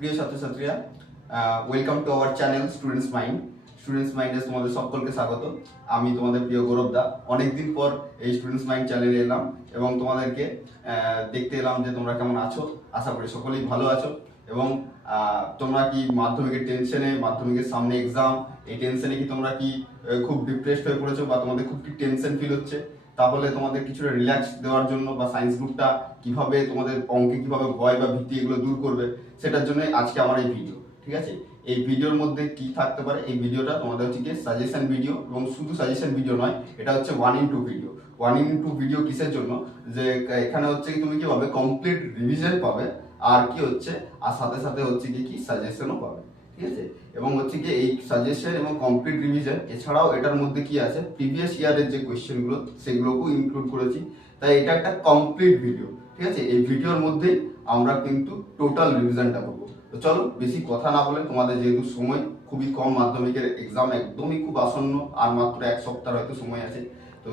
প্রিয় ছাত্রছাত্রীরা welcome to our channel students mind students মাইন্ডে তোমাদের সকলকে স্বাগত। আমি তোমাদের প্রিয় গৌরব দা। অনেকদিন পর এই স্টুডেন্টস মাইন্ড চ্যানেলে এলাম এবং তোমাদেরকে দেখতে এলাম যে তোমরা কেমন আছো। আশা করি সকলেই ভালো আছো এবং তোমরা কি মাধ্যমিকের টেনশনে মাধ্যমিকের সামনে এক্সাম এই টেনশনে কি তোমরা কি খুব ডিপ্রেসড হয়ে পড়েছো বা তোমাদের খুব কি টেনশন ফিল হচ্ছে? তাহলে তোমাদের কিছুটা রিল্যাক্স দেওয়ার জন্য বা সায়েন্স গ্রুপটা কীভাবে তোমাদের অঙ্কে কীভাবে ভয় বা ভীতি এগুলো দূর করবে, সেটার জন্য আজকে আমার এই ভিডিও ঠিক আছে? এই ভিডিওর মধ্যে কি থাকতে পারে, এই ভিডিওটা তোমাদের হচ্ছে কি সাজেশন ভিডিও এবং শুধু সাজেশন ভিডিও নয়, এটা হচ্ছে one in two video one in two video কিসের জন্য? যে এখানে হচ্ছে কি তুমি কি পাবে কমপ্লিট রিভিশন পাবে, আর কি হচ্ছে, আর সাথে সাথে হচ্ছে কি কি সাজেশনও পাবে। ঠিক আছে? এবং হচ্ছে কি এই সাজেশন এবং কমপ্লিট রিভিশন এছাড়াও এটার মধ্যে কি আছে? প্রিভিয়াস ইয়ারের যে কোয়েশ্চেনগুলো সেগুলোকেও ইনক্লুড করেছি। তাই এটা একটা কমপ্লিট ভিডিও ঠিক আছে? এই ভিডিওর মধ্যেই আমরা কিন্তু টোটাল রিভিশনটা করব। তো চলো, বেশি কথা না বলে তোমাদের যেহেতু সময়, খুবই কম মাধ্যমিকের এক্সাম একদমই খুব আসন্ন, আর মাত্র এক সপ্তাহ হয়তো সময় আছে। তো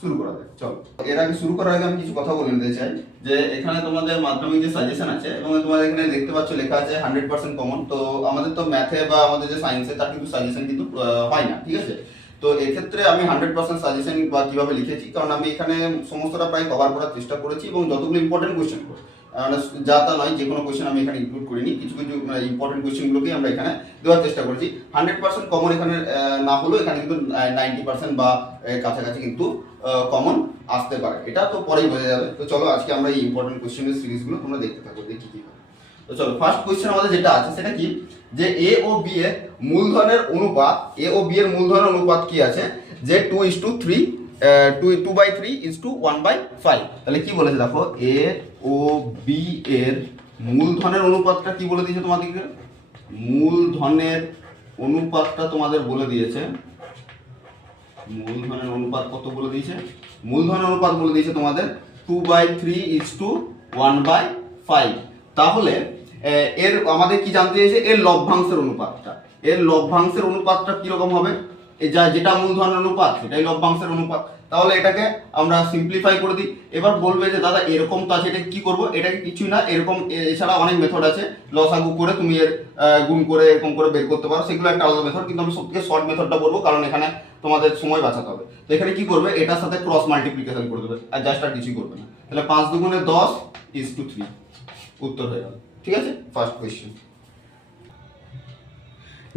শুরু করা যাক, চলো। এর আগে শুরু করার আগে আমি কিছু কথা বলে নিতে চাই, যে এখানে তোমাদের মাধ্যমিক যে সাজেশন আছে, এবং তোমাদের এখানে দেখতে পাচ্ছ লেখা আছে হান্ড্রেড পার্সেন্ট কমন তো আমাদের তো ম্যাথে বা আমাদের যে সায়েন্সে তার কিন্তু সাজেশন কিন্তু হয় না, ঠিক আছে? তো এক্ষেত্রে আমি হান্ড্রেড পার্সেন্ট সাজেশন বা কীভাবে লিখেছি, কারণ আমি এখানে সমস্তটা প্রায় কভার করার চেষ্টা করেছি, এবং যতগুলো ইম্পর্টেন্ট কোয়েশ্চেন যা তা নয়, যে কোনো কোয়েশ্চেন আমি এখানে ইনক্লুড করিনি, কিছু কিছু ইম্পর্টেন্ট কোয়েশ্চেনগুলোকেই আমরা এখানে দেওয়ার চেষ্টা করেছি। হান্ড্রেড পার্সেন্ট কমন এখানে না হলেও এখানে কিন্তু নাইনটি পার্সেন্ট বা কাছাকাছি কিন্তু কমন আসতে পারে। এটা তো পরেই বোঝা যাবে। তো চলো আজকে আমরা এই ইম্পর্টেন্ট কোয়েশ্চেনের সিরিজগুলো তোমরা দেখতে থাকো, দেখি কি হয়। তো চলো ফার্স্ট কোয়েশ্চেন আমাদের যেটা আছে, সেটা কি? যে এ ও বি এর মূলধনের অনুপাত এ ও বি এর মূলধনের অনুপাত কি আছে? যে two is to three two two by three is to one by five তাহলে কি বলেছে দেখো? এ ও বি এর মূলধনের অনুপাতটা কি বলে দিয়েছে তোমাদেরকে? মূলধনের অনুপাতটা তোমাদের বলে দিয়েছে। মূলধনের অনুপাত কত বলে দিয়েছে? মূলধনের অনুপাত বলে দিয়েছে তোমাদের two by three is to one by five তাহলে এর আমাদের কি জানতে চাইছে? এর লভ্যাংশের অনুপাতটা। এর লভ্যাংশের অনুপাতটা কীরকম হবে? যা যেটা মূলধনের অনুপাত, সেটাই লভ্যাংশের অনুপাত। তাহলে এটাকে আমরা সিম্পলিফাই করে দিই। এবার বলবে যে, দাদা, এরকম তো আছে, এটা কি করব? এটাকে কিছুই না, এরকম এছাড়া অনেক মেথড আছে। লসাগু করে তুমি এর গুণ করে এরকম করে বের করতে পারো। সেগুলো একটা আলাদা মেথড কিন্তু আমি সবথেকে শর্ট মেথডটা বলব, কারণ এখানে তোমাদের সময় বাঁচাতে হবে। তো এখানে কি করবে? এটার সাথে ক্রস মাল্টিপ্লিকেশন করে দেবে, আর জাস্ট আর কিছুই করবে না। তাহলে পাঁচ দুগুণে দশ ইস টু থ্রি উত্তর হয়ে গেল। ঠিক আছে? ফার্স্ট কোয়েশ্চেন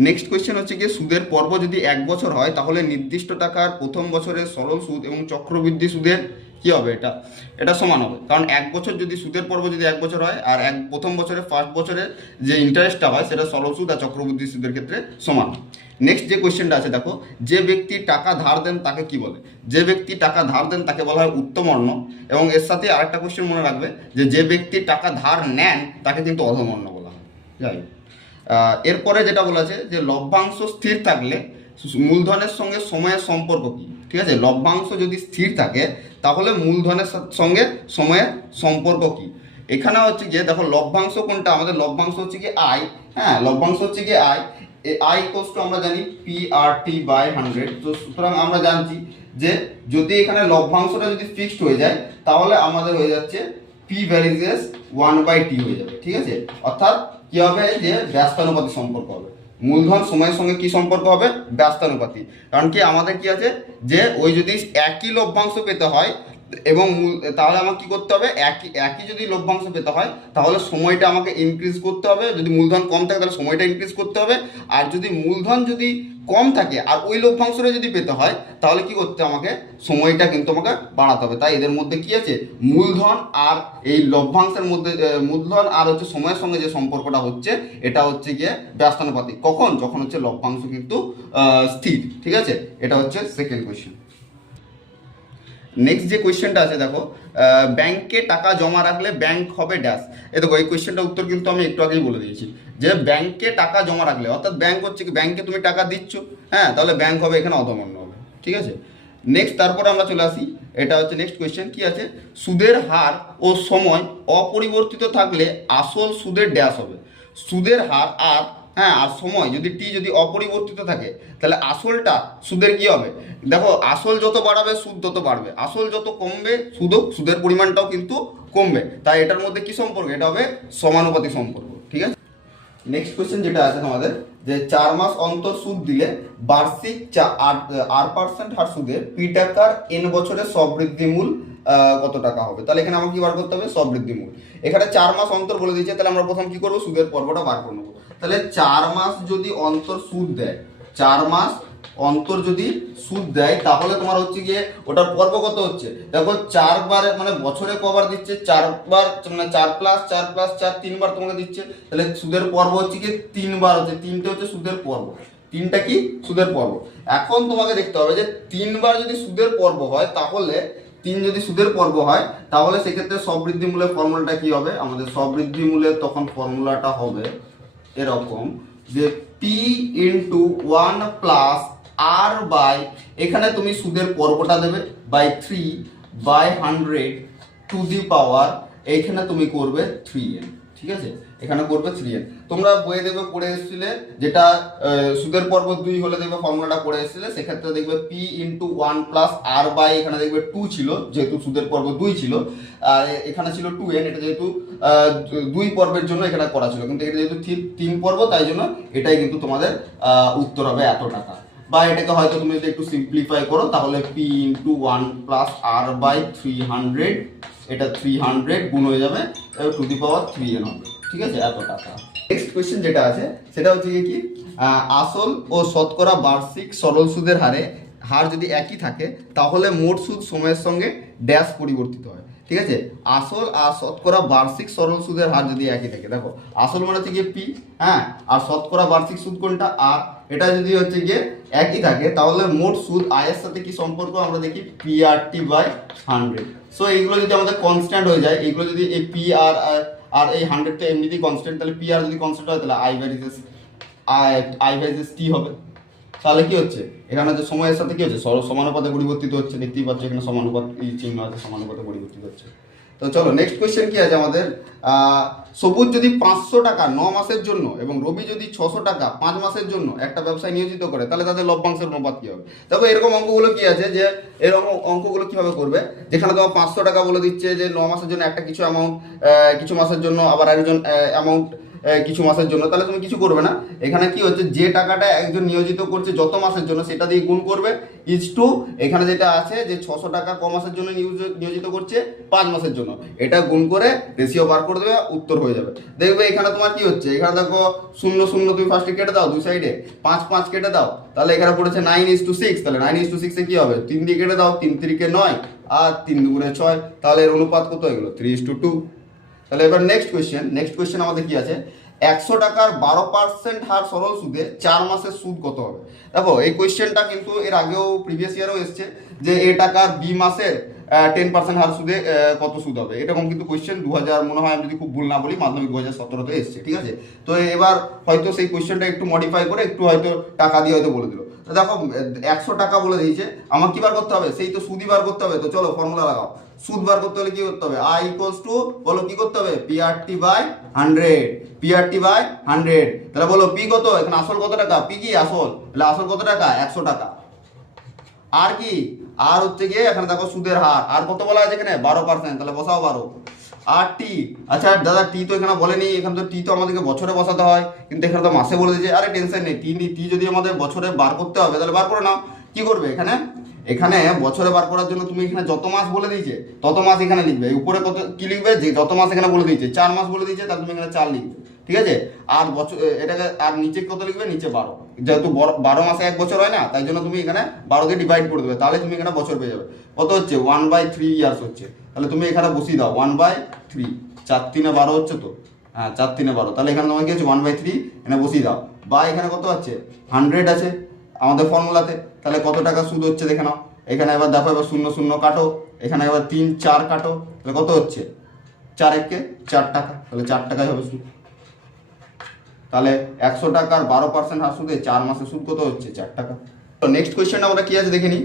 নেক্সট কোয়েশ্চেন হচ্ছে গিয়ে সুদের পর্ব যদি এক বছর হয়, তাহলে নির্দিষ্ট টাকার প্রথম বছরের সরল সুদ এবং চক্রবৃদ্ধি সুদের কি হবে এটা? এটা সমান হবে। কারণ এক বছর যদি সুদের পর্ব যদি এক বছর হয়, আর এক প্রথম বছরের ফার্স্ট বছরের যে ইন্টারেস্টটা হয়, সেটা সরল সুদ আর চক্রবৃদ্ধি সুদের ক্ষেত্রে সমান। নেক্সট যে কোয়েশ্চেনটা আছে, দেখো, যে ব্যক্তি টাকা ধার দেন তাকে কি বলে? যে ব্যক্তি টাকা ধার দেন তাকে বলা হয় উত্তম উত্তমর্ণ এবং এর সাথে আরেকটা কোয়েশ্চেন মনে রাখবে যে যে ব্যক্তি টাকা ধার নেন, তাকে কিন্তু অধম অধমর্ণ বলা হয়। যাই এরপরে যেটা বলা আছে যে লভ্যাংশ স্থির থাকলে মূলধনের সঙ্গে সময়ের সম্পর্ক কি? ঠিক আছে? লভ্যাংশ যদি স্থির থাকে, তাহলে মূলধনের সঙ্গে সময়ের সম্পর্ক কি? এখানে হচ্ছে গিয়ে দেখো, লভ্যাংশ কোনটা? আমাদের লভ্যাংশ হচ্ছে কি আয় হ্যাঁ? লভ্যাংশ হচ্ছে কি আই আই কোস টু আমরা জানি P R T by hundred তো সুতরাং আমরা জানছি যে যদি এখানে লভ্যাংশটা যদি ফিক্সড হয়ে যায়, তাহলে আমাদের হয়ে যাচ্ছে P varies as one by T হয়ে যাবে, ঠিক আছে? অর্থাৎ কি হবে? যে ব্যস্তানুপাতি সম্পর্ক হবে। মূলধন সময়ের সঙ্গে কি সম্পর্ক হবে? ব্যস্তানুপাতি। কারণ কি আমাদের কি আছে? যে ওই যদি একই লভ্যাংশ পেতে হয় এবং তাহলে আমাকে কি করতে হবে? একই একই যদি লভ্যাংশ পেতে হয়, তাহলে সময়টা আমাকে ইনক্রিজ করতে হবে। যদি মূলধন কম থাকে, তাহলে সময়টা ইনক্রিজ করতে হবে। আর যদি মূলধন যদি কম থাকে, আর ওই লভ্যাংশটা যদি পেতে হয়, তাহলে কি করতে আমাকে? সময়টা কিন্তু আমাকে বাড়াতে হবে। তাই এদের মধ্যে কি আছে? মূলধন আর এই লভ্যাংশের মধ্যে মূলধন আর হচ্ছে সময়ের সঙ্গে যে সম্পর্কটা হচ্ছে, এটা হচ্ছে গিয়ে ব্যস্তানুপাতিক কখন? যখন হচ্ছে লভ্যাংশ কিন্তু স্থির। ঠিক আছে? এটা হচ্ছে সেকেন্ড কোয়েশ্চেন নেক্সট যে কোয়েশ্চেনটা আছে, দেখো ব্যাংকে টাকা জমা রাখলে ব্যাংক হবে ড্যাশ এ দেখো, এই কোয়েশ্চেনটা উত্তর কিন্তু আমি একটু আগেই বলে দিয়েছি। যে ব্যাংকে টাকা জমা রাখলে, অর্থাৎ ব্যাংক হচ্ছে কি ব্যাংকে তুমি টাকা দিচ্ছ হ্যাঁ তাহলে ব্যাংক হবে, এখানে অধমন্য হবে, ঠিক আছে? নেক্সট তারপরে আমরা চলে আসি, এটা হচ্ছে নেক্সট কোয়েশ্চেন কি আছে? সুদের হার ও সময় অপরিবর্তিত থাকলে আসল সুদের ড্যাশ হবে। সুদের হার আর হ্যাঁ আর সময়, যদি টি যদি অপরিবর্তিত থাকে, তাহলে আসলটা সুদের কি হবে? দেখো, আসল যত বাড়াবে, সুদ তত বাড়বে। আসল যত কমবে, সুদও, সুদের পরিমাণটাও কিন্তু কমবে। তাই এটার মধ্যে কি সম্পর্ক? এটা হবে সমানুপাতিক সম্পর্ক, ঠিক আছে? নেক্সট কোয়েশ্চেন যেটা আছে তোমাদের, যে চার মাস অন্তর সুদ দিলে বার্ষিক আট পার্সেন্ট হার সুদে পি টাকার এন বছরের সবৃদ্ধি মূল কত টাকা হবে? তাহলে এখানে আমাকে কি বার করতে হবে? সবৃদ্ধি মূল। এখানে চার মাস অন্তর বলে দিয়েছে, তাহলে আমরা প্রথম কি করব? সুদের পর্বটা বার করে নেব। তাহলে চার মাস যদি অন্তর সুদ দেয়, চার মাস অন্তর যদি সুদ দেয়, তাহলে তোমার হচ্ছে গিয়ে ওটার পর্ব কত হচ্ছে? দেখো চারবার মানে বছরে কবার দিচ্ছে চারবার মানে চার প্লাস চার প্লাস চার তিনবার তোমাকে দিচ্ছে। তাহলে সুদের পর্ব হচ্ছে গিয়ে তিনবার হচ্ছে, তিনটে হচ্ছে সুদের পর্ব। তিনটা কি? সুদের পর্ব। এখন তোমাকে দেখতে হবে যে তিনবার যদি সুদের পর্ব হয়, তাহলে তিন যদি সুদের পর্ব হয়, তাহলে সেক্ষেত্রে সবৃদ্ধি মূলের ফর্মুলাটা কি হবে? আমাদের সবৃদ্ধি মূলের তখন ফর্মুলাটা হবে এরকম যে P into one plus R by এখানে তুমি সুদের পর্বটা দেবে by three by hundred to the power এইখানে তুমি করবে থ্রি এন ঠিক আছে? এখানে করবে থ্রি এন তোমরা বইয়ে দেখবে পড়ে এসেছিলে, যেটা সুদের পর্ব দুই হলে দেখবে ফর্মুলাটা পড়ে এসেছিলে, সেক্ষেত্রে দেখবে P into one plus R by এখানে দেখবে টু ছিল, যেহেতু সুদের পর্ব দুই ছিল, আর এখানে ছিল টু এন এটা যেহেতু দুই পর্বের জন্য এখানে করা ছিল, কিন্তু এটা যেহেতু তিন পর্ব, তাই জন্য এটাই কিন্তু তোমাদের উত্তর হবে এত টাকা। বা এটাকে হয়তো তুমি যদি একটু সিম্পলিফাই করো, তাহলে P into one plus R by three hundred এটা থ্রি হান্ড্রেড গুণ হয়ে যাবে to the power three N হবে। ঠিক আছে? এত টাকা। নেক্সট কোয়েশ্চেন যেটা আছে, সেটা হচ্ছে কি? আসল ও শতকরা বার্ষিক সরল সুদের হারে, হার যদি একই থাকে, তাহলে মোট সুদ সময়ের সঙ্গে ড্যাশ পরিবর্তিত হয়। ঠিক আছে? আসল আর শতকরা বার্ষিক সরল সুদের হার যদি একই থাকে, দেখো, আসল মানে হচ্ছে গিয়ে পি হ্যাঁ? আর শতকরা বার্ষিক সুদ কোনটা? আর এটা যদি হচ্ছে গিয়ে একই থাকে, তাহলে মোট সুদ আয়ের সাথে কি সম্পর্ক? আমরা দেখি P R T by hundred so এইগুলো যদি আমাদের কনস্ট্যান্ট হয়ে যায়, এইগুলো যদি এই পি আর আর এই হান্ড্রেডটা এমনিতেই কনস্ট্যান্ট তাহলে পি আর যদি কনস্ট্যান্ট হয়, তাহলে আই ভ্যারিজেস আই ভ্যারিজেস টি হবে। তাহলে কি হচ্ছে? এখানে যে সময়ের সাথে কি হচ্ছে? সমানুপাতে পরিবর্তিত হচ্ছে, দেখতেই পাচ্ছ এখানে সমানুপাত, এই চিহ্ন আছে, সমানুপাতে পরিবর্তিত হচ্ছে। তো চলো নেক্সট কোয়েশ্চেন কি আছে আমাদের? সবুজ যদি পাঁচশো টাকা ন মাসের জন্য এবং রবি যদি ছশো টাকা পাঁচ মাসের জন্য একটা ব্যবসায় নিয়োজিত করে, তাহলে তাদের লভ্যাংশের অনুপাত কি হবে? তবে এরকম অঙ্কগুলো কি আছে যে, এরকম অঙ্কগুলো কীভাবে করবে? যেখানে তোমার পাঁচশো টাকা বলে দিচ্ছে যে, ন মাসের জন্য একটা কিছু অ্যামাউন্ট কিছু মাসের জন্য আবার একজন অ্যামাউন্ট কিছু মাসের জন্য। তাহলে তুমি কিছু করবে না। এখানে কি হচ্ছে, যে টাকাটা একজন নিয়োজিত করছে যত মাসের জন্য, সেটা দিয়ে গুণ করবে। ইজ টু এখানে যেটা আছে যে ছশো টাকা ক মাসের জন্য নিয়োজ- নিয়োজিত করছে, পাঁচ মাসের জন্য। এটা গুণ করে রেশিও বার করে দেবে, উত্তর হয়ে যাবে। দেখবে এখানে তোমার কি হচ্ছে, এখানে দেখো শূন্য শূন্য তুমি ফার্স্টে কেটে দাও, দুই সাইডে পাঁচ পাঁচ কেটে দাও। তাহলে এখানে পড়েছে নাইন ইস টু সিক্স তাহলে নাইন ইস টু সিক্সে কি হবে? তিন দিয়ে কেটে দাও, তিন তিরিকে নয়, আর তিন দুগুণে ছয়। তাহলে এর অনুপাত কত হয়ে গেলো? থ্রি ইস টু টু তাহলে এবার নেক্সট কোয়েশ্চেন নেক্সট কোয়েশ্চেন আমাদের কি আছে? একশো টাকার বারো পার্সেন্ট হার সরল সুদে চার মাসের সুদ কত হবে? দেখো, এই কোয়েশ্চেনটা কিন্তু এর আগেও প্রিভিয়াস ইয়ারও এসছে যে এ টাকার বি মাসের টেন পার্সেন্ট হার সুদে কত সুদ হবে? এরকম কিন্তু কোয়েশ্চেন দু হাজার মনে হয় আমি যদি খুব ভুল না বলি, মাধ্যমিক দু হাজার সতেরোতে এসছে, ঠিক আছে? তো এবার হয়তো সেই কোয়েশ্চেনটা একটু মডিফাই করে একটু হয়তো টাকা দিয়ে হয়তো বলে দিল। দেখো, একশো টাকা বলে দিয়েছে আমার কি বার করতে হবে? সেই তো সুদই বার করতে হবে। তো চলো ফর্মুলা লাগাও। সুদ বার করতে হলে কি করতে হবে? আই ইকুয়ালস টু বলো কি করতে হবে? PRT by hundred PRT by hundred তাহলে বলো পি কত? এখানে আসল কত টাকা? পি কি? আসল। তাহলে আসল কত টাকা? একশো টাকা। আর কি? আর হচ্ছে গিয়ে, এখানে দেখো সুদের হার। আর কত বলা আছে এখানে? বারো পার্সেন্ট তাহলে বসাও বারো। আর টি আচ্ছা দাদা টি তো এখানে বলেনি। এখানে তো টি তো আমাদেরকে বছরে বসাতে হয়। কিন্তু এখানে তো মাসে বলে দিয়েছে। আরে টেনশন নেই। টি টি যদি আমাদের বছরে বার করতে হবে, তাহলে বার করে নাও কি করবে এখানে? এখানে বছরে বার করার জন্য তুমি এখানে যত মাস বলে দিয়েছে, তত মাস এখানে লিখবে। উপরে কত, কি লিখবে? যে যত মাস এখানে বলে দিয়েছে, চার মাস বলে দিয়েছে তাহলে তুমি এখানে চার লিখবে, ঠিক আছে? আর বছর এটাকে, আর নিচে কত লিখবে? নিচে বারো। যেহেতু বারো মাসে এক বছর হয় না, তাই জন্য তুমি এখানে বারো দিয়ে ডিভাইড করে দেবে, তাহলে তুমি এখানে বছর পেয়ে যাবে। কত হচ্ছে? ওয়ান বাই থ্রি ইয়ার্স হচ্ছে। তাহলে তুমি এখানে বসিয়ে দাও ওয়ান বাই থ্রি চার তিনে বারো হচ্ছে তো? হ্যাঁ চার তিনে বারো। তাহলে এখানে তোমার কি হচ্ছে? ওয়ান বাই থ্রি এখানে বসিয়ে দাও। বা এখানে কত আছে? হান্ড্রেড আছে আমাদের ফর্মুলাতে তাহলে কত টাকা সুদ হচ্ছে দেখে নাও। এখানে এবার দেখো, এবার শূন্য শূন্য কাটো। এখানে এবার তিন চার কাটো। তাহলে কত হচ্ছে? চার একে চার টাকা। তাহলে চার টাকায় হবে সুদ। তাহলে একশো টাকার বারো পার্সেন্ট হার সুদে চার মাসে সুদ কত হচ্ছে? চার টাকা। তো নেক্সট কোয়েশ্চেন আমরা কি আছে দেখে নিই?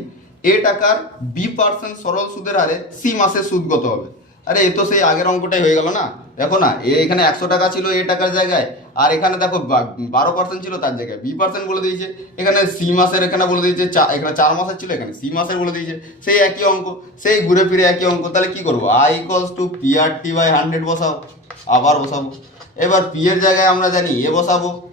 এ টাকার বি পার্সেন্ট সরল সুদের হারে সি মাসের সুদ কত হবে? আরে এ তো সেই আগের অঙ্কটাই হয়ে গেল না? দেখো না, এ এখানে একশো টাকা ছিল, এ টাকার জায়গায় আর এখানে দেখো বারো পার্সেন্ট ছিল তার জায়গায়, বি পার্সেন্ট বলে দিয়েছে। এখানে সি মাসের এখানে বলে দিয়েছে চা- এখানে চার মাসের ছিল, এখানে সি মাসের বলে দিয়েছে। সেই একই অঙ্ক, সেই ঘুরে ফিরে একই অঙ্ক, তাহলে কি করব? Equals to P R T by hundred বসাবো, আবার বসাবো। এবার পি এর জায়গায় আমরা জানি এ বসাবো,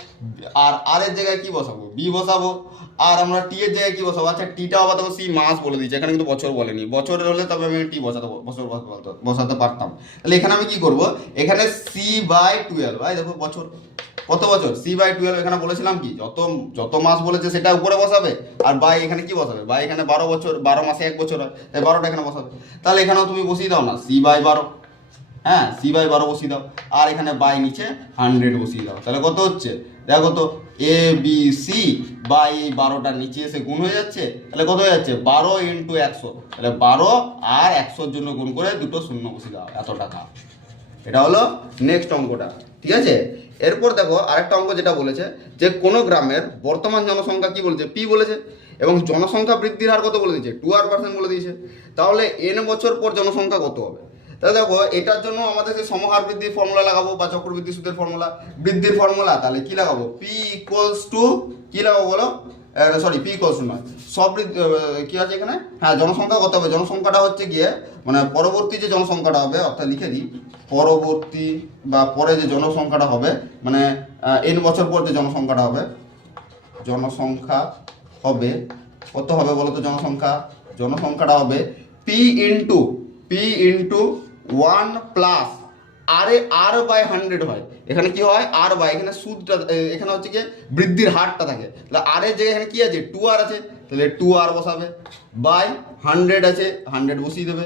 আর আর এর জায়গায় কি বসাবো? বি বসাবো আর আমরা টি এর জায়গায় কি বসাবো? আচ্ছা টিটা আবার তবে সি মাস বলে দিচ্ছে এখানে কিন্তু বছর বলেনি। বছরের হলে তবে আমি টি বসাতে বছর বসাতে পারতাম। তাহলে এখানে আমি কি করব? এখানে সি বাই টুয়েলভ ভাই দেখো বছর, কত বছর? সি বাই টুয়েলভ এখানে বলেছিলাম কি? যত যত মাস বলেছে সেটা উপরে বসাবে, আর বাই এখানে কি বসাবে? বাই এখানে বারো বছর, বারো মাসে এক বছর হয়, তাই বারোটা এখানে বসাবে। তাহলে এখানেও তুমি বসিয়ে দাও না সি বাই বারো। হ্যাঁ সি বাই বারো বসিয়ে দাও। আর এখানে বাই নিচে হান্ড্রেড বসিয়ে দাও। তাহলে কত হচ্ছে? দেখো তো এ বি সি বাই এই বারোটার নিচে এসে গুণ হয়ে যাচ্ছে, তাহলে কত হয়ে যাচ্ছে? বারো ইন্টু একশো। তাহলে বারো আর একশোর জন্য গুণ করে দুটো শূন্য বসিয়ে দাও, এত টাকা। এটা হলো নেক্সট অঙ্কটা, ঠিক আছে? এরপর দেখো, আরেকটা অঙ্ক যেটা বলেছে, যে কোনো গ্রামের বর্তমান জনসংখ্যা কি বলেছে? পি বলেছে, এবং জনসংখ্যা বৃদ্ধির হার কত বলে দিয়েছে? টু আর পার্সেন্ট বলে দিয়েছে। তাহলে এন বছর পর জনসংখ্যা কত হবে? তাহলে দেখো, এটার জন্য আমাদের যে সমহার বৃদ্ধির ফর্মুলা লাগাবো বা চক্রবৃদ্ধি সুদের ফর্মুলা বৃদ্ধির ফর্মুলা তাহলে কি লাগাবো? পি ইকুয়ালস টু কি লাগাবো বলো? সরি পি ইকুয়ালস টু নয়। সব কি আছে এখানে? হ্যাঁ জনসংখ্যা কত হবে। জনসংখ্যাটা হচ্ছে গিয়ে মানে পরবর্তী যে জনসংখ্যাটা হবে, অর্থাৎ লিখে দিই, পরবর্তী বা পরে যে জনসংখ্যাটা হবে মানে এন বছর পর যে জনসংখ্যাটা হবে, জনসংখ্যা হবে, কত হবে বলো তো জনসংখ্যা? জনসংখ্যাটা হবে P into P into one plus R A R by hundred হয়। এখানে কি হয়? আর বাই এখানে সুদটা এখানে হচ্ছে কি বৃদ্ধির হারটা থাকে। তাহলে আর এর জায়গায় এখানে কি আছে? টু আর আছে। তাহলে টু আর বসাবে। বাই হান্ড্রেড আছে। হান্ড্রেড বসিয়ে দেবে।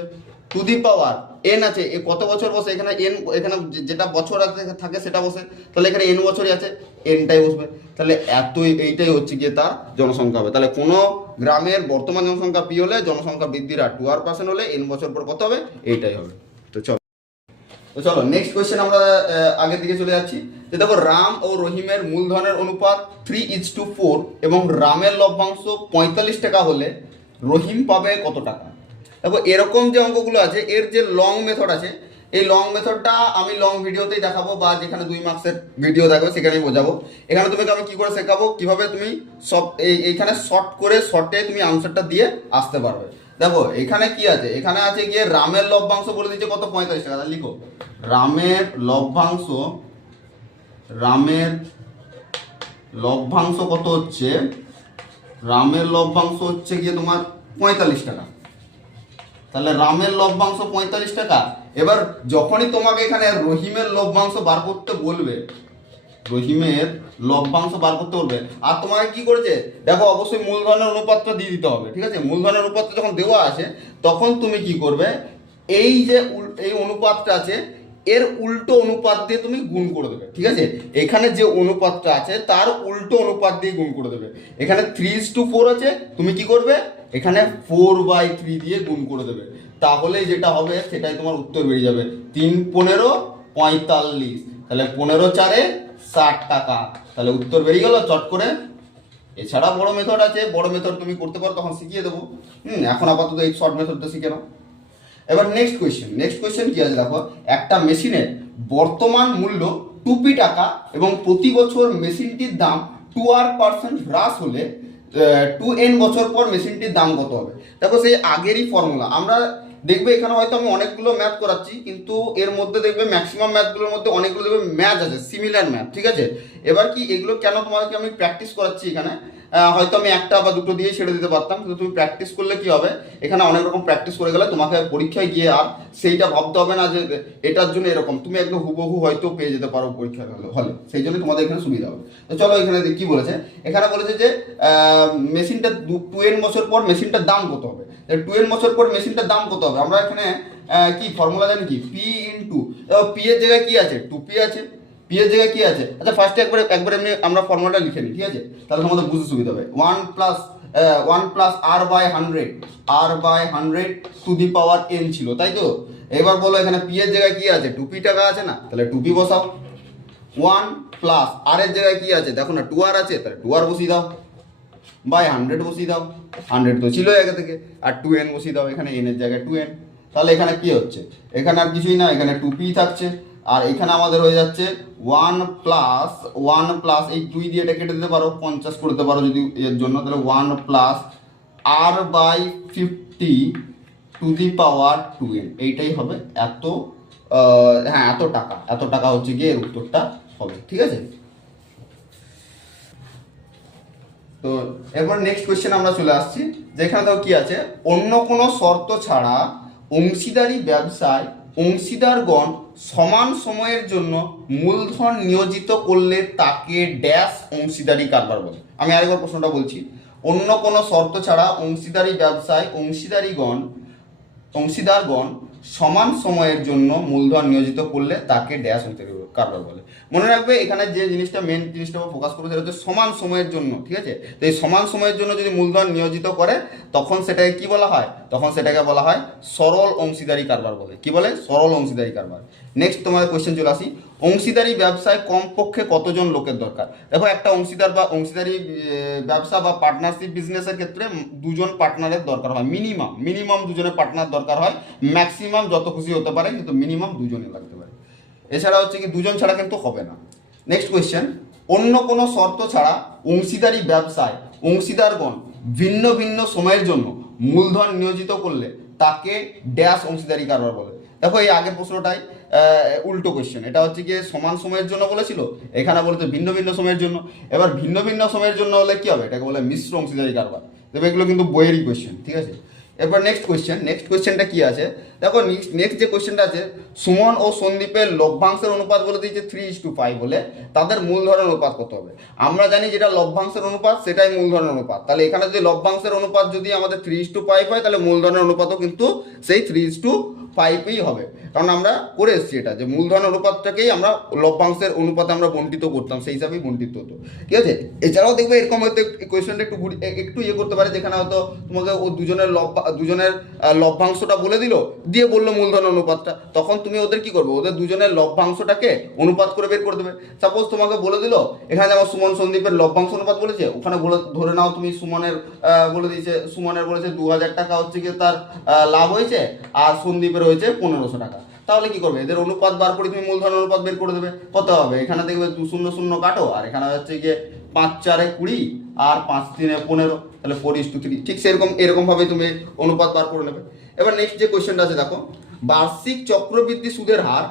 টু দি পাওয়ার এন আছে, এ কত বছর বসে, এখানে এন এখানে যেটা বছর থাকে সেটা বসে, তাহলে এখানে এন বছরই আছে এনটাই বসবে, তাহলে এতই, এইটাই হচ্ছে গিয়ে তার জনসংখ্যা হবে, তাহলে কোনো গ্রামের বর্তমান জনসংখ্যা পি হলে জনসংখ্যা বৃদ্ধির আর টু আর পার্সেন্ট হলে এন বছর পর কত হবে, এইটাই হবে, তো চলো। তো চলো নেক্সট কোয়েশ্চেন আমরা আগের দিকে চলে যাচ্ছি, যে দেখো রাম ও রহিমের মূলধনের অনুপাত থ্রি ইজ টু ফোর এবং রামের লভ্যাংশ পঁয়তাল্লিশ টাকা হলে রহিম পাবে কত টাকা? দেখো এরকম যে অঙ্কগুলো আছে, এর যে লং মেথড আছে, এই লং মেথডটা আমি লং ভিডিওতেই দেখাবো বা যেখানে দুই মার্কসের ভিডিও দেখবে সেখানেই বোঝাবো। এখানে তুমি আমি কি করে শেখাবো? কীভাবে তুমি সব এই, এইখানে শর্ট করে শর্টে তুমি আনসারটা দিয়ে আসতে পারবে। দেখো, এখানে কি আছে? এখানে আছে গিয়ে রামের লভ্যাংশ বলে দিচ্ছে কত? পঁয়তাল্লিশ টাকা। লিখো। রামের লভ্যাংশ রামের লভ্যাংশ কত হচ্ছে? রামের লভ্যাংশ হচ্ছে গিয়ে তোমার পঁয়তাল্লিশ টাকা। তাহলে রামের লভ্যাংশ পঁয়তাল্লিশ টাকা। এবার যখনই তোমাকে এখানে রহিমের লভ্যাংশ বার করতে বলবে, রহিমের লভ্যাংশ বার করতে বলবে, আর তোমাকে কি করেছে? দেখো, অবশ্যই মূলধনের অনুপাতটা দিয়ে দিতে হবে, ঠিক আছে? মূলধনের অনুপাতটা যখন দেওয়া আছে, তখন তুমি কি করবে? এই যে এই অনুপাতটা আছে এর উল্টো অনুপাত দিয়ে তুমি গুণ করে দেবে, ঠিক আছে? এখানে যে অনুপাতটা আছে, তার উল্টো অনুপাত দিয়ে গুণ করে দেবে। এখানে থ্রি টু ফোর আছে, তুমি কি করবে? এখানে ফোর বাই থ্রি দিয়ে গুণ করে দেবে। তাহলে যেটা হবে, সেটাই তোমার উত্তর বেরিয়ে যাবে। তিন পনেরো, পঁয়তাল্লিশ। তাহলে পনেরো চারে ষাট টাকা। তাহলে উত্তর বেরিয়ে গেল, চট করে। এছাড়া বড় মেথড আছে, বড় মেথড তুমি করতে পারো, তখন শিখিয়ে দেবো। হুম, এখন আপাতত এই শর্ট মেথডটা শিখে নাও। এবার নেক্সট কোয়েশ্চেন নেক্সট কোয়েশ্চেন কি আছে দেখো? একটা মেশিনের বর্তমান মূল্য টুপি টাকা এবং প্রতি বছর মেশিনটির দাম টু আর পার্সেন্ট হ্রাস হলে টু এন বছর পর মেশিনটির দাম কত হবে? দেখো সেই আগেরই ফর্মুলা আমরা দেখবে এখানে হয়তো আমি অনেকগুলো ম্যাথ করাচ্ছি, কিন্তু এর মধ্যে দেখবে ম্যাক্সিমাম ম্যাথগুলোর মধ্যে অনেকগুলো দেখবে ম্যাথ আছে সিমিলার ম্যাথ ঠিক আছে? এবার কি এগুলো কেন তোমাদেরকে আমি প্র্যাকটিস করাচ্ছি এখানে? হয়তো আমি একটা বা দুটো দিয়ে ছেড়ে দিতে পারতাম, কিন্তু তুমি প্র্যাকটিস করলে কি হবে? এখানে অনেক রকম প্র্যাকটিস করে গেলে তোমাকে পরীক্ষায় গিয়ে আর সেইটা ভাবতে হবে না যে এটার জন্য এরকম। তুমি একদম হুবহু হয়তো পেয়ে যেতে পারো পরীক্ষা হলে সেই জন্য তোমাদের এখানে সুবিধা হবে। তো চলো এখানে কি বলেছে। এখানে বলেছে যে মেশিনটা টু এন বছর পর মেশিনটার দাম কত হবে? টু এন বছর পর মেশিনটার দাম কত হবে। আমরা এখানে কি ফর্মুলা জানি কি? পি ইন্টু পি এর জায়গায় কি আছে? টু পি আছে। পি এর জায়গায় কি আছে? আচ্ছা ফার্স্টে একবার একবার এমনি আমরা ফর্মুলাটা লিখে নিই, ঠিক আছে? তাহলে তোমাদের বুঝতে সুবিধা হবে। One plus one plus R by hundred R by hundred to the power N ছিল, তাই তো? এবার বলো এখানে পি এর জায়গায় কি আছে? টু পি টাকা আছে না? তাহলে টু পি বসাও। ওয়ান প্লাস আর এর জায়গায় কি আছে? দেখো না টু আর আছে, তাহলে টু আর বসিয়ে দাও। বাই হান্ড্রেড বসিয়ে দাও। হান্ড্রেড তো ছিল আগে থেকে। আর টু এন বসিয়ে দাও, এখানে এন এর জায়গায় টু এন তাহলে এখানে কি হচ্ছে? এখানে আর কিছুই না, এখানে টু পি থাকছে। আর এখানে আমাদের হয়ে যাচ্ছে ওয়ান প্লাস ওয়ান প্লাস এই দুই দিয়ে এটা কেটে দিতে পারো, পঞ্চাশ করতে পারো যদি এর জন্য। তাহলে one plus R by fifty to the power two N এইটাই হবে এত হ্যাঁ এত টাকা। এত টাকা হচ্ছে গিয়ে এর উত্তরটা হবে। ঠিক আছে? তো এরপর নেক্সট কোয়েশ্চেন আমরা চলে আসছি। যেখানে তো কি আছে? অন্য কোনো শর্ত ছাড়া অংশীদারি ব্যবসায় অংশীদারগণ সমান সময়ের জন্য মূলধন নিয়োজিত করলে তাকে ড্যাশ অংশীদারি কারবার বলে। আমি আরেকবার প্রশ্নটা বলছি। অন্য কোনো শর্ত ছাড়া অংশীদারি ব্যবসায় অংশীদারিগণ অংশীদারগণ সমান সময়ের জন্য মূলধন নিয়োজিত করলে তাকে ড্যাশ হতে কারবার বলে। মনে রাখবে, এখানে যে জিনিসটা মেন জিনিসটা ফোকাস করবে সেটা হচ্ছে সমান সময়ের জন্য, ঠিক আছে? তো এই সমান সময়ের জন্য যদি মূলধন নিয়োজিত করে, তখন সেটাকে কি বলা হয়? তখন সেটাকে বলা হয় সরল অংশীদারি কারবার বলে। কি বলে? সরল অংশীদারি কারবার। নেক্সট তোমাদের কোয়েশ্চেন চলে আসি। অংশীদারি ব্যবসায় কমপক্ষে কতজন লোকের দরকার? দেখো, একটা অংশীদার বা অংশীদারি ব্যবসা বা পার্টনারশিপ বিজনেসের ক্ষেত্রে দুজন পার্টনারের দরকার হয়। মিনিমাম মিনিমাম দুজনের পার্টনার দরকার হয়। ম্যাক্সিমাম যত খুশি হতে পারে, কিন্তু মিনিমাম দুজনে লাগতে পারে। এছাড়া হচ্ছে কি, দুজন ছাড়া কিন্তু হবে না। নেক্সট কোয়েশ্চেন অন্য কোনো শর্ত ছাড়া অংশীদারি ব্যবসায় অংশীদারগণ ভিন্ন ভিন্ন সময়ের জন্য মূলধন নিয়োজিত করলে তাকে ড্যাশ অংশীদারি কারবার বলে। দেখো এই আগের প্রশ্নটাই উল্টো কোয়েশ্চেন এটা হচ্ছে গিয়ে সমান সময়ের জন্য বলেছিল, এখানে বলেছে ভিন্ন ভিন্ন সময়ের জন্য। এবার ভিন্ন ভিন্ন সময়ের জন্য হলে কি হবে? এটাকে বলে মিশ্র অংশীদারি কারবার তবে এগুলো কিন্তু বইয়েরই কোয়েশ্চেন ঠিক আছে? এরপর নেক্সট কোয়েশ্চেন নেক্সট কোয়েশ্চেনটা কি আছে? দেখো নেক্সট যে কোয়েশ্চেনটা আছে, সুমন ও সন্দীপের লভ্যাংশের অনুপাত বলে দিয়েছে থ্রি ইস টু ফাইভ বলে, তাদের মূলধনের অনুপাত কত হবে? আমরা জানি যেটা লভ্যাংশের অনুপাত, সেটাই মূলধনের অনুপাত। তাহলে এখানে যদি লভ্যাংশের অনুপাত যদি আমাদের থ্রি ইস টু ফাইভ হয়, তাহলে মূলধনের অনুপাতও কিন্তু সেই থ্রি ইস টু ফাইভই হবে। কারণ আমরা করে এসেছি এটা, যে মূলধন অনুপাতটাকেই আমরা লভ্যাংশের অনুপাতে আমরা বন্টিত করতাম, সেই হিসাবেই বন্টিত হতো। ঠিক আছে? এছাড়াও দেখবে এরকম হয়তো কোয়েশ্চেনটা একটু একটু ইয়ে করতে পারে, যেখানে হয়তো তোমাকে ও দুজনের লভ্যা দুজনের লভ্যাংশটা বলে দিল, দিয়ে বলল মূলধন অনুপাতটা। তখন তুমি ওদের কি করবে? ওদের দুজনের লভ্যাংশটাকে অনুপাত করে বের করে দেবে। সাপোজ তোমাকে বলে দিল, এখানে যেমন সুমন সন্দীপের লভ্যাংশ অনুপাত বলেছে, ওখানে বলে, ধরে নাও তুমি সুমনের বলে দিয়েছে, সুমনের বলেছে দু হাজার টাকা হচ্ছে গিয়ে তার লাভ হয়েছে, আর সন্দীপের হয়েছে পনেরোশো টাকা। তাহলে কি করবে? এদের অনুপাত বার করে তুমি মূলধন অনুপাত বের করে দেবে। কত হবে? এখানে দেখবে দু শূন্য শূন্য কাটো, আর এখানে হচ্ছে গিয়ে পাঁচ চারে কুড়ি আর পাঁচ তিনে পনেরো। তাহলে ফোর ইস টু থ্রি ঠিক সেরকম, এরকম ভাবে তুমি অনুপাত বার করে নেবে। এবার নেক্সট যে কোয়েশ্চেনটা আছে, দেখো। বার্ষিক চক্রবৃদ্ধি সুদের হার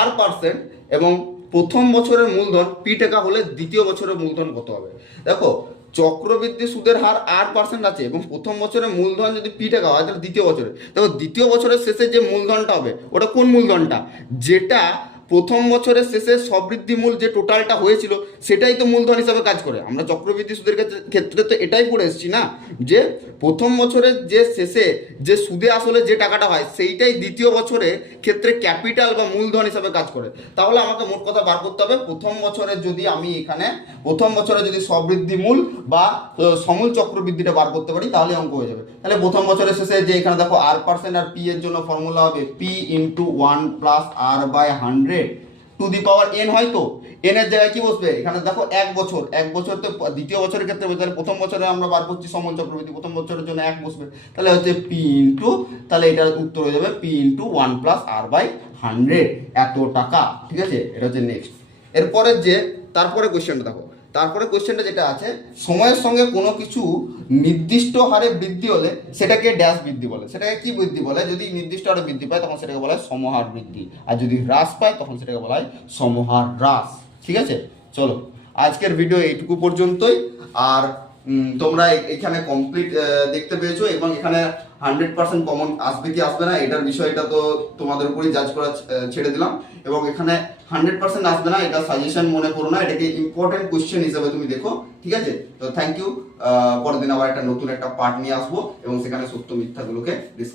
আর পার্সেন্ট এবং প্রথম বছরের মূলধন পি টাকা হলে দ্বিতীয় বছরের মূলধন কত হবে? দেখো চক্রবৃদ্ধি সুদের হার আট পার্সেন্ট আছে এবং প্রথম বছরের মূলধন যদি পি টাকা হয়, তাহলে দ্বিতীয় বছরে। দেখো দ্বিতীয় বছরের শেষে যে মূলধনটা হবে, ওটা কোন মূলধনটা? যেটা প্রথম বছরের শেষে সবৃদ্ধি মূল যে টোটালটা হয়েছিল, সেটাই তো মূলধন হিসাবে কাজ করে। আমরা চক্রবৃদ্ধি সুদের ক্ষেত্রে- তো এটাই পড়ে এসেছি না? যে প্রথম বছরের যে শেষে যে সুদে আসলে যে টাকাটা হয়, সেইটাই দ্বিতীয় বছরে ক্ষেত্রে ক্যাপিটাল বা মূলধন হিসাবে কাজ করে। তাহলে আমাকে মোট কথা বার করতে হবে। প্রথম বছরে যদি আমি এখানে প্রথম বছরে যদি সবৃদ্ধি মূল বা সমূল চক্রবৃদ্ধিটা বার করতে পারি, তাহলে অঙ্ক হয়ে যাবে। তাহলে প্রথম বছরের শেষে যে এখানে দেখো আর পার্সেন্ট আর পি এর জন্য ফর্মুলা হবে P into one plus R by hundred to the power N হয় তো? এন এর জায়গায় কি বসবে? এখানে দেখো এক বছর এক বছর তো দ্বিতীয় বছরের ক্ষেত্রে। তাহলে প্রথম বছরে আমরা বার করছি সমন চক্রবৃদ্ধি। প্রথম বছরের জন্য এক বসবে। তাহলে হচ্ছে পি ইন্টু তাহলে এটার উত্তর হয়ে যাবে P into one plus R by hundred এত টাকা, ঠিক আছে? এটা হচ্ছে নেক্সট এরপরে যে তারপরে কোয়েশ্চেনটা দেখো। তারপরে কোয়েশ্চেনটা যেটা আছে, সময়ের সঙ্গে কোনো কিছু নির্দিষ্ট হারে বৃদ্ধি হলে সেটাকে ড্যাশ বৃদ্ধি বলে। সেটাকে কি বৃদ্ধি বলে? যদি নির্দিষ্ট হারে বৃদ্ধি পায়, তখন সেটাকে বলা হয় সমহার বৃদ্ধি। আর যদি হ্রাস পায়, তখন সেটাকে বলা হয় সমহার হ্রাস। ঠিক আছে? চলো, আজকের ভিডিও এইটুকু পর্যন্তই। আর তোমরা এখানে কমপ্লিট দেখতে পেয়েছ এবং এখানে হান্ড্রেড পার্সেন্ট কমন আসবে কি আসবে না, এটার বিষয়টা তো তোমাদের উপরই জাজ করা ছেড়ে দিলাম। এবং এখানে হান্ড্রেড পার্সেন্ট আসবে না, এটা সাজেশন মনে করো না, এটাকে ইম্পর্টেন্ট কোশ্চেন হিসেবে তুমি দেখো, ঠিক আছে? তো থ্যাংক ইউ পরের দিন আবার একটা নতুন একটা পার্ট নিয়ে আসব, এবং সেখানে সত্য মিথ্যাগুলোকে ডিসকাস